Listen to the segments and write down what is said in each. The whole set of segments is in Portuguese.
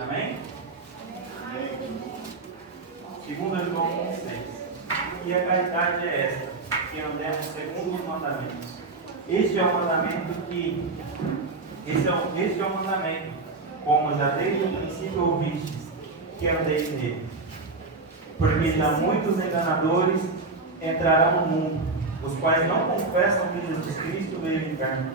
Amém? 2 João 1,6. E a caridade é esta, que andemos segundo os mandamentos. Este é o mandamento, como já desde o princípio ouvistes, que andeis nele. Porque já muitos enganadores entrarão no mundo, os quais não confessam que Jesus Cristo veio em carne.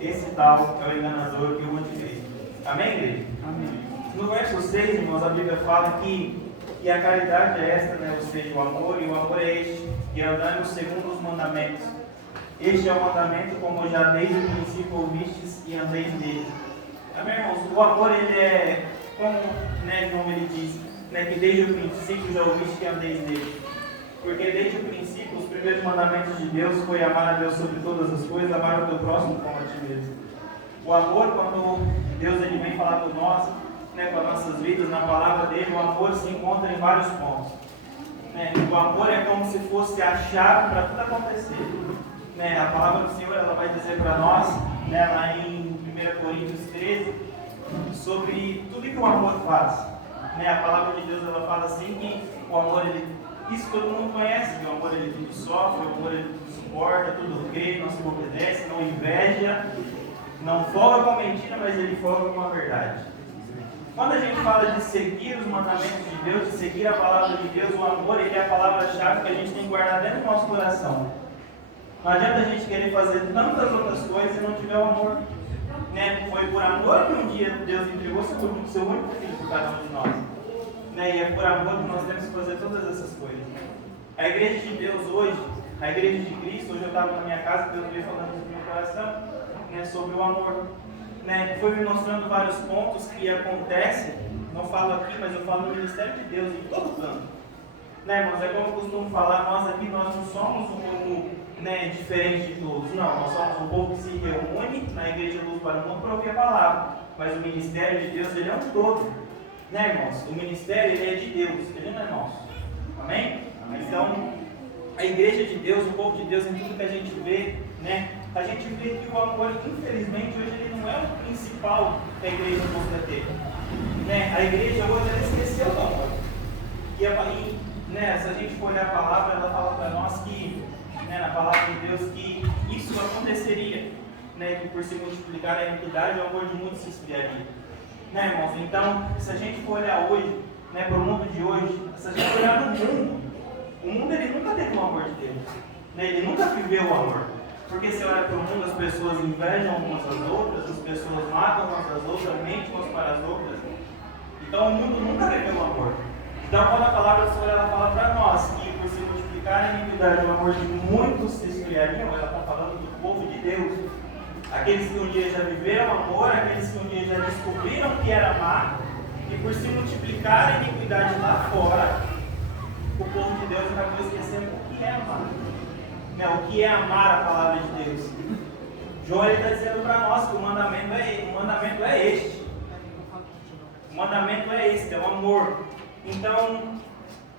Esse tal é o enganador e o anticristo. Amém, igreja? Amém. No verso 6, irmãos, a Bíblia fala que a caridade é esta, né? Ou seja, o amor, e o amor é este, e andamos segundo os mandamentos. Este é o mandamento, como já desde o princípio ouvistes e andeis nele. Amém, irmãos? O amor, ele é, como ele diz, né, que desde o princípio já ouviste que andeis nele. Porque desde o princípio, os primeiros mandamentos de Deus foi amar a Deus sobre todas as coisas, amar o teu próximo como a ti mesmo. O amor, quando Deus ele vem falar com nós, né, com as nossas vidas, na palavra dele, o amor se encontra em vários pontos. Né? O amor é como se fosse a chave para tudo acontecer. Né? A palavra do Senhor ela vai dizer para nós, né, lá em 1 Coríntios 13, sobre tudo que o amor faz. Né? A palavra de Deus ela fala assim que o amor, isso todo mundo conhece, que o amor ele tudo sofre, o amor ele tudo suporta, tudo crê, não se obedece, não inveja, não folga com a mentira, mas ele folga com a verdade. Quando a gente fala de seguir os mandamentos de Deus, de seguir a palavra de Deus, o amor ele é a palavra-chave que a gente tem que guardar dentro do nosso coração. Não adianta a gente querer fazer tantas outras coisas e não tiver o amor. Né? Foi por amor que um dia Deus entregou seu único filho por cada um de nós. Né? E é por amor que nós temos que fazer todas essas coisas. A igreja de Deus hoje, a igreja de Cristo, hoje eu estava na minha casa, Deus veio falando no meu coração, né, sobre o amor. Né, foi me mostrando vários pontos que acontecem, não falo aqui, mas eu falo no ministério de Deus, em todo canto. Né, irmãos, é como eu costumo falar, nós aqui nós não somos um povo, né, diferente de todos, não, nós somos um povo que se reúne na igreja Luz para o Mundo para ouvir a palavra, mas o ministério de Deus ele é um todo. Né, irmãos, o ministério ele é de Deus, ele não é nosso. Amém? Então, a igreja de Deus, o povo de Deus, em tudo que a gente vê, né, a gente vê que o amor, infelizmente, hoje ele não é o principal que a igreja busca ter. Né? A igreja hoje ela esqueceu do amor. Né, se a gente for olhar a palavra, ela fala para nós que, né, na palavra de Deus, que isso aconteceria, né, que por se multiplicar a iniquidade, o amor de muitos se esfriaria. Né, irmãos? Então, se a gente for olhar hoje, né, para o mundo de hoje, se a gente olhar no mundo, o mundo ele nunca teve o amor de Deus. Né? Ele nunca viveu o amor. Porque se olha para o mundo, as pessoas invejam umas às outras, as pessoas matam umas às outras, mentem umas para as outras. Então o mundo nunca viveu o amor. Então quando a palavra do Senhor ela fala para nós que por se multiplicar a iniquidade, o amor de muitos se esfriariam, ela está falando do povo de Deus. Aqueles que um dia já viveram amor, aqueles que um dia já descobriram o que era amar, e por se multiplicar a iniquidade lá fora, o povo de Deus acabou esquecendo o que é amar. Né, o que é amar a palavra de Deus? João está dizendo para nós que o mandamento é este. O mandamento é este, é o amor. Então,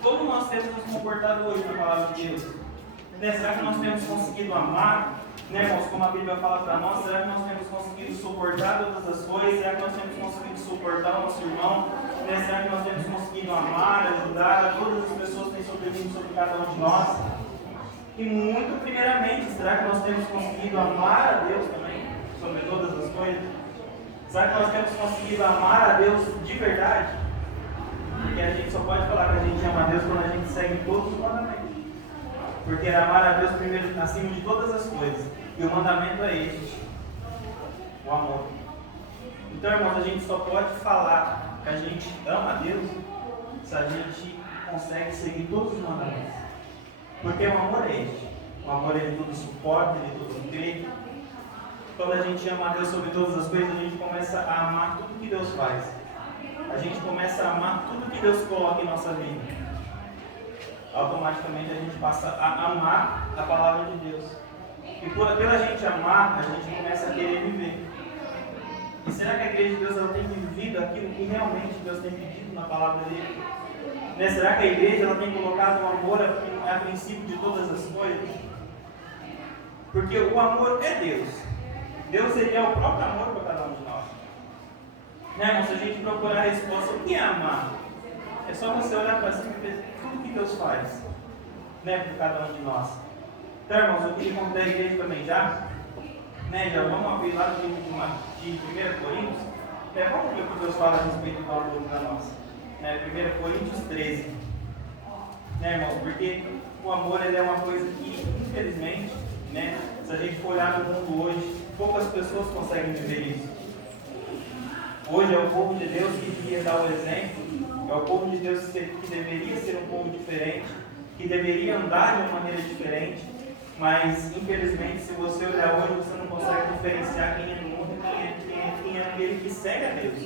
como nós temos nos comportado hoje na palavra de Deus? Né, será que nós temos conseguido amar? Né, irmãos, como a Bíblia fala para nós, será que nós temos conseguido suportar todas as coisas? Será que nós temos conseguido suportar o nosso irmão? Né, será que nós temos conseguido amar, ajudar a todas as pessoas que têm sobrevivido sobre cada um de nós? E muito primeiramente, será que nós temos conseguido amar a Deus também, sobre todas as coisas? Será que nós temos conseguido amar a Deus de verdade? Porque a gente só pode falar que a gente ama a Deus quando a gente segue todos os mandamentos. Porque amar a Deus primeiro, acima de todas as coisas. E o mandamento é este, o amor. Então, irmãos, a gente só pode falar que a gente ama a Deus se a gente consegue seguir todos os mandamentos. Porque o amor é este. O amor ele tudo suporta, ele tudo crê. Quando a gente ama a Deus sobre todas as coisas, a gente começa a amar tudo que Deus faz. A gente começa a amar tudo que Deus coloca em nossa vida. Automaticamente a gente passa a amar a palavra de Deus. E pela gente amar, a gente começa a querer viver. E será que a igreja de Deus ela tem vivido aquilo que realmente Deus tem pedido na palavra dele? Né? Será que a igreja ela tem colocado o amor a princípio de todas as coisas? Porque o amor é Deus. Deus ele é o próprio amor para cada um de nós. gente procurar a resposta, o que é amar? É só você olhar para cima e ver tudo que Deus faz, né, por cada um de nós. Então, irmãos, eu queria convidar a igreja também já, né, já vamos abrir lá de 1 Coríntios, vamos ver o que Deus fala a respeito do amor para nós. 1 Coríntios 13, né, irmãos, porque o amor ele é uma coisa que, infelizmente, né, se a gente for olhar no mundo hoje, poucas pessoas conseguem viver isso. Hoje é o povo de Deus que devia dar o exemplo, é o povo de Deus que deveria ser um povo diferente, que deveria andar de uma maneira diferente, mas infelizmente, se você olhar hoje, você não consegue diferenciar quem é do mundo e quem é aquele que segue a Deus,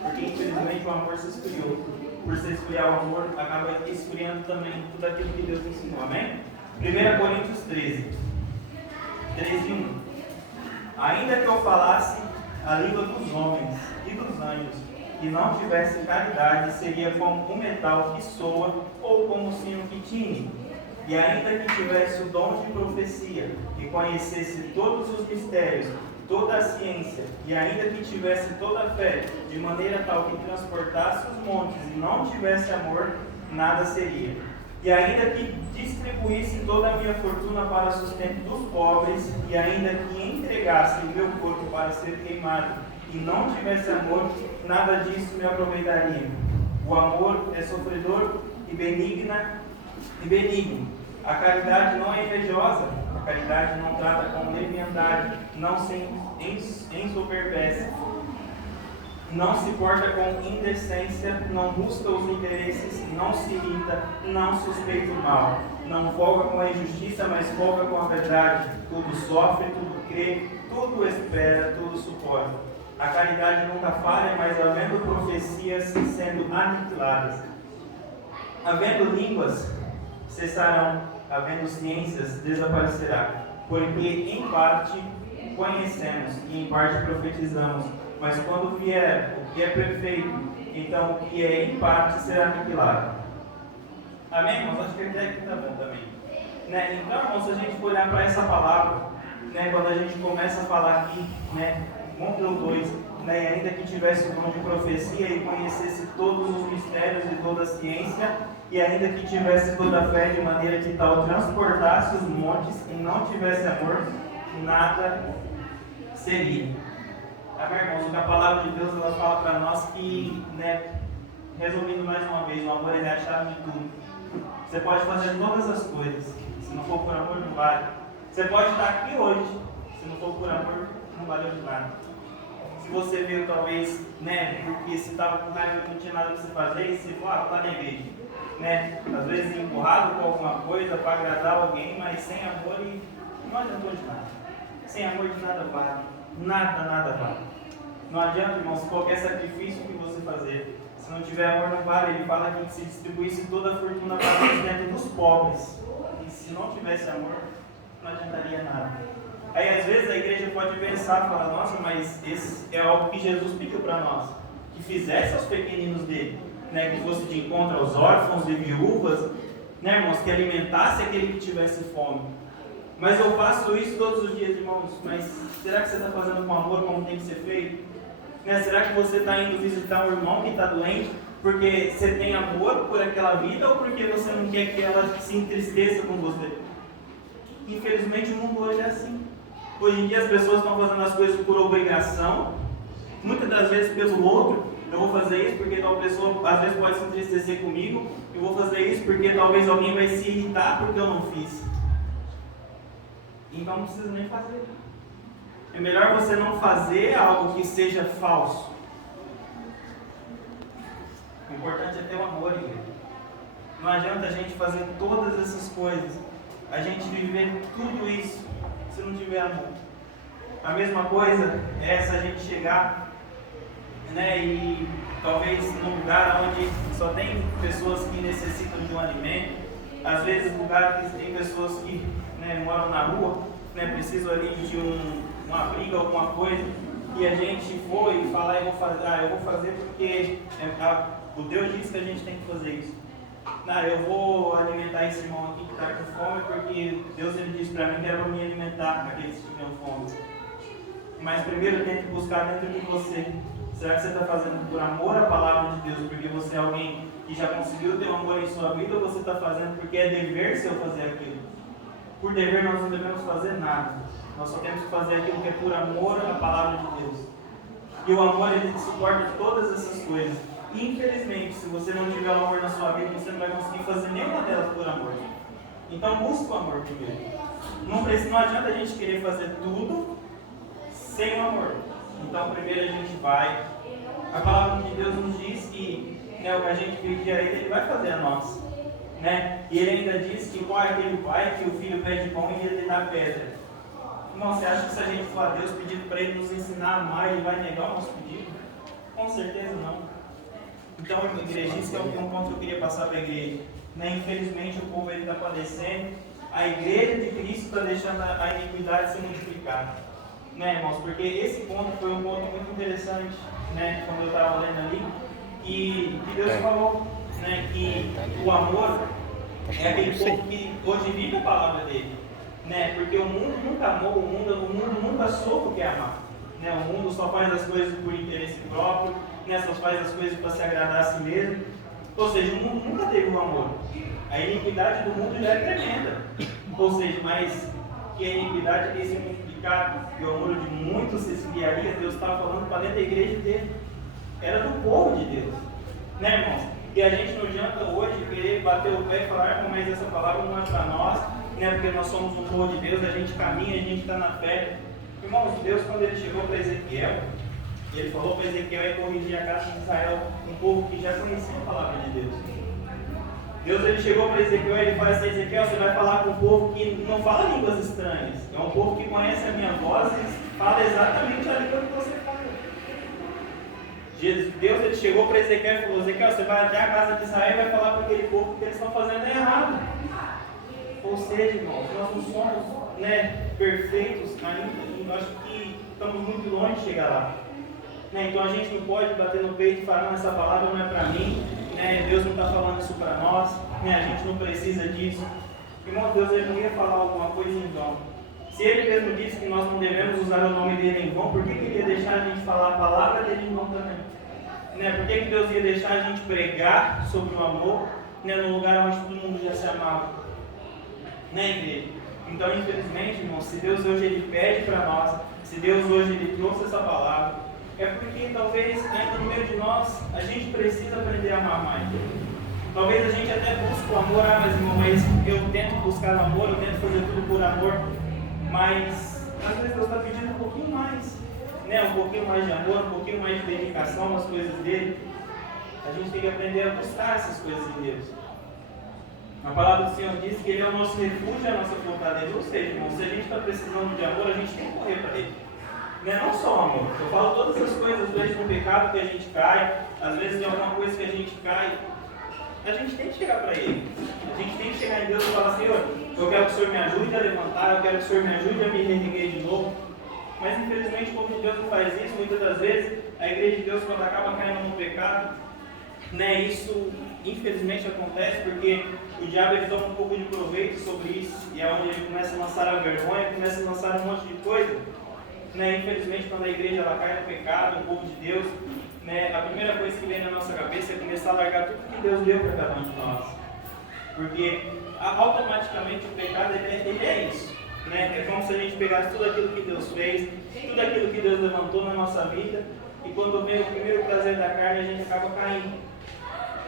porque infelizmente o amor se esfriou. Por se esfriar o amor, acaba esfriando também tudo aquilo que Deus ensinou, amém? 1 Coríntios 13, 1. Ainda que eu falasse a língua dos homens e dos anjos, e não tivesse caridade, seria como um metal que soa ou como um sino que tine. E ainda que tivesse o dom de profecia, e conhecesse todos os mistérios, toda a ciência, e ainda que tivesse toda a fé, de maneira tal que transportasse os montes e não tivesse amor, nada seria. E ainda que distribuísse toda a minha fortuna para sustento dos pobres, e ainda que entregasse o meu corpo para ser queimado, e não tivesse amor, nada disso me aproveitaria. O amor é sofredor e benigno. A caridade não é invejosa, a caridade não trata com leviandade, não se ensoberbece, não se porta com indecência, não busca os interesses, não se irrita, não suspeita o mal, não folga com a injustiça, mas folga com a verdade. Tudo sofre, tudo crê, tudo espera, tudo suporta. A caridade nunca falha, mas havendo profecias sendo aniquiladas, havendo línguas cessarão, havendo ciências desaparecerá, porque em parte conhecemos e em parte profetizamos, mas quando vier o que é perfeito, então o que é em parte será aniquilado. Amém, irmãos? Acho que a ideia aqui está bom também. Né? Então, irmãos, se a gente for olhar para essa palavra, né, quando a gente começa a falar aqui, né, Módulo 2, né, e ainda que tivesse o dom de profecia e conhecesse todos os mistérios e toda a ciência, e ainda que tivesse toda a fé de maneira que tal transportasse os montes e não tivesse amor, nada seria. Amém, irmãos? O que a palavra de Deus ela fala para nós que, né, resumindo mais uma vez, o amor é a chave de tudo. Você pode fazer todas as coisas, se não for por amor, não vale. Você pode estar aqui hoje, se não for por amor, não valeu de nada. Se você veio talvez, né, porque se estava com raiva e não tinha nada para você fazer, e você falou, está na igreja, né, às vezes empurrado com alguma coisa para agradar alguém, mas sem amor e não adiantou de nada. Sem amor de nada vale, nada vale. Não adianta, irmãos, qualquer sacrifício que você fazer, se não tiver amor não vale. Ele fala que se distribuísse toda a fortuna para os dentro dos pobres, e se não tivesse amor, não adiantaria nada. Aí às vezes a igreja pode pensar, falar, nossa, mas esse é algo que Jesus pediu para nós, que fizesse aos pequeninos dele, né, que fosse de encontro aos órfãos e viúvas, né, irmãos, que alimentasse aquele que tivesse fome. Mas eu faço isso todos os dias, irmãos, mas será que você está fazendo com amor como tem que ser feito? Né? Será que você está indo visitar um irmão que está doente porque você tem amor por aquela vida ou porque você não quer que ela se entristeça com você? Infelizmente o mundo hoje é assim. Hoje em dia as pessoas estão fazendo as coisas por obrigação, muitas das vezes pelo outro. Eu vou fazer isso porque tal pessoa às vezes pode se entristecer comigo, eu vou fazer isso porque talvez alguém vai se irritar porque eu não fiz. Então não precisa nem fazer. É melhor você não fazer algo que seja falso. O importante é ter o amor, igreja. Não adianta a gente fazer todas essas coisas, a gente viver tudo isso, se não tiver amor. A mesma coisa é se a gente chegar, né, e talvez num lugar onde só tem pessoas que necessitam de um alimento, às vezes lugar que tem pessoas que, né, moram na rua, né, precisam ali de um abrigo, alguma coisa, e a gente for e falar, eu vou fazer porque o Deus disse que a gente tem que fazer isso. Não, eu vou alimentar esse irmão aqui que está com fome porque Deus ele disse para mim que era para me alimentar aqueles que tinham fome. Mas primeiro tem que buscar dentro de você Será que você está fazendo por amor à palavra de Deus, porque você é alguém que já conseguiu ter um amor em sua vida, ou você está fazendo porque é dever seu fazer aquilo? Por dever nós não devemos fazer nada. Nós só temos que fazer aquilo que é por amor à palavra de Deus. E o amor, ele suporta todas essas coisas. Infelizmente, se você não tiver o amor na sua vida, você não vai conseguir fazer nenhuma delas por amor. Então busque o amor primeiro. Não adianta a gente querer fazer tudo sem o amor. Então primeiro a gente vai. A palavra de Deus nos diz que o que a gente pedir a Ele, Ele vai fazer a nós. E Ele ainda diz que qual é aquele pai que o filho pede pão e ele dá pedra. Irmão, você acha que se a gente for a Deus pedindo para Ele nos ensinar a amar, Ele vai negar o nosso pedido? Com certeza não. Então, igreja, isso é um ponto que eu queria passar para a igreja. Infelizmente, o povo está padecendo. A igreja de Cristo está deixando a iniquidade se multiplicar. Irmãos? Porque esse ponto foi um ponto muito interessante, quando eu estava lendo ali, que Deus falou, que o amor é aquele povo que hoje vive a palavra dele. Porque o mundo nunca amou, o mundo nunca soube o que é amar. O mundo só faz as coisas por interesse próprio, só faz as coisas para se agradar a si mesmo. Ou seja, o mundo nunca teve um amor. A iniquidade do mundo já é tremenda. Ou seja, mas que a iniquidade tem se multiplicado e o amor de muitos se esfriaria, Deus estava falando para dentro da igreja dele. Era do povo de Deus. Irmãos? E a gente não adianta hoje querer bater o pé e falar, mas essa palavra não é para nós, porque nós somos um povo de Deus, a gente caminha, a gente está na fé. Irmãos, Deus, quando ele chegou para Ezequiel, ele falou para Ezequiel corrigir a casa de Israel, um povo que já conhecia a palavra de Deus. Deus, ele chegou para Ezequiel e ele fala assim: Ezequiel, você vai falar com um povo que não fala línguas estranhas, é um povo que conhece a minha voz e fala exatamente a língua que você fala. Deus, ele chegou para Ezequiel e falou: Ezequiel, você vai até a casa de Israel e vai falar para aquele povo que eles estão fazendo errado. Ou seja, irmãos, nós não somos perfeitos ainda, e acho que estamos muito longe de chegar lá. Então a gente não pode bater no peito e falar: não, essa palavra não é para mim, Deus não está falando isso para nós, a gente não precisa disso. Irmão, Deus, ele não ia falar alguma coisa em vão. Se ele mesmo disse que nós não devemos usar o nome dele em vão, por que ele ia deixar a gente falar a palavra dele em vão também? Por que Deus ia deixar a gente pregar sobre o amor, num lugar onde todo mundo já se amava? Igreja? Então, infelizmente, irmão, se Deus hoje ele pede para nós, se Deus hoje ele trouxe essa palavra, é porque talvez ainda no meio de nós a gente precisa aprender a amar mais. Talvez a gente até busque o amor, mas irmão, eu tento buscar o amor, eu tento fazer tudo por amor, mas às vezes Deus está pedindo um pouquinho mais, um pouquinho mais de amor, um pouquinho mais de dedicação nas coisas dele. A gente tem que aprender a buscar essas coisas em Deus. A palavra do Senhor diz que Ele é o nosso refúgio, a nossa fortaleza. Ou seja, irmão, se a gente está precisando de amor, a gente tem que correr para Ele. Não só o amor. Eu falo todas as coisas, às vezes no pecado que a gente cai, às vezes em alguma coisa que a gente cai. A gente tem que chegar para Ele. A gente tem que chegar em Deus e falar: Senhor, eu quero que o Senhor me ajude a levantar, eu quero que o Senhor me ajude a me reerguer de novo. Mas infelizmente o povo de Deus não faz isso. Muitas das vezes a igreja de Deus, quando acaba caindo no pecado, isso infelizmente acontece porque o diabo ele toma um pouco de proveito sobre isso, e é onde ele começa a lançar a vergonha, começa a lançar um monte de coisa. Infelizmente, quando a igreja ela cai no pecado, o povo de Deus, a primeira coisa que vem na nossa cabeça é começar a largar tudo que Deus deu para cada um de nós, porque automaticamente o pecado ele é isso, é como se a gente pegasse tudo aquilo que Deus fez, tudo aquilo que Deus levantou na nossa vida, e quando vem o primeiro prazer da carne, a gente acaba caindo.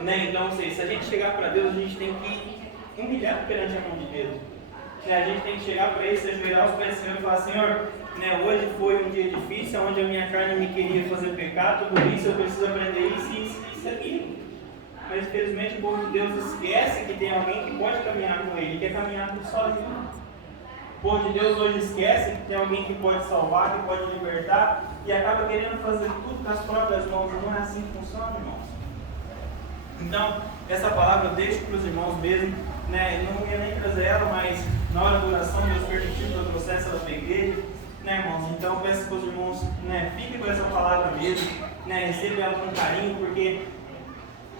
Então, se a gente chegar para Deus, a gente tem que humilhar perante a mão de Deus. A gente tem que chegar para Ele, se ajoelhar aos pés do Senhor e falar: Senhor, hoje foi um dia difícil, onde a minha carne me queria fazer pecar, tudo isso, eu preciso aprender isso e aquilo. Mas infelizmente o povo de Deus esquece que tem alguém que pode caminhar com Ele, quer caminhar tudo sozinho. O povo de Deus hoje esquece que tem alguém que pode salvar, que pode libertar, e acaba querendo fazer tudo com as próprias mãos. Não é assim que funciona, irmãos. Então, essa palavra eu deixo para os irmãos mesmo, eu não ia nem trazer ela, mas na hora da oração Deus permitiu que eu trouxesse ela para a igreja, irmãos. Então, peço para os irmãos, fiquem com essa palavra mesmo, recebam ela com carinho, porque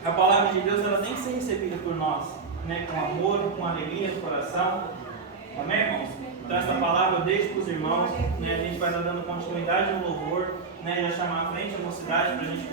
a palavra de Deus ela tem que ser recebida por nós, com amor, com alegria no coração. Amém, irmãos? Então essa palavra eu deixo para os irmãos, né? A gente vai estar dando continuidade no louvor, né? Já chamar a frente a mocidade para a gente